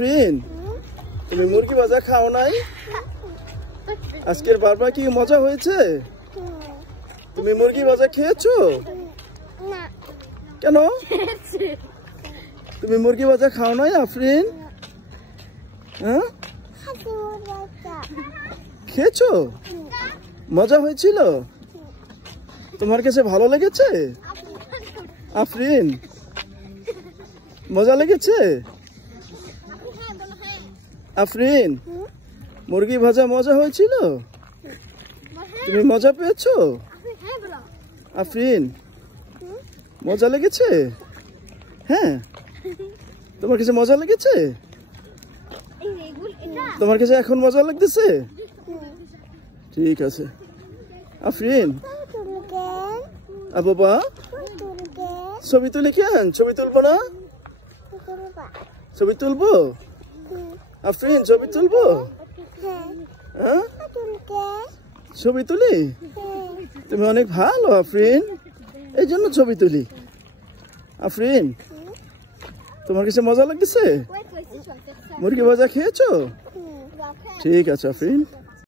আফরিন, তুমি মুরগি ভাজা খাও নাই? আজকের বারবিকিউ কি মজা হয়েছে? তুমি মুরগি ভাজা খেয়েছো? কেন তুমি মুরগি ভাজা খাও নাই আফরিন? হ্যাঁ, খেয়েছো? মজা হয়েছিল? তোমার কাছে ভালো লেগেছে আফরিন? মজা লেগেছে আফরিন? মুরগি ভাজা মজা হয়েছিল? তুমি মজা পেয়েছো আফরিন? মজা লেগেছে? হ্যাঁ, তোমার কাছে মজা লেগেছে? তোমার কাছে এখন মজা লাগতেছে? ঠিক আছে আফরিন। বাবা, ছবি তুলি কেন? ছবি তুলবো না? ছবি তুলবো আফরিন? ছবি তুলবো? হ্যাঁ, ছবি তুলি? তুমি অনেক ভালো আফরিন, এই জন্য ছবি তুলি। আফরিন, তোমার কাছে মজা লাগতেছে? মুরগি ভাজা খেয়েছো? ঠিক আছে আফরিন।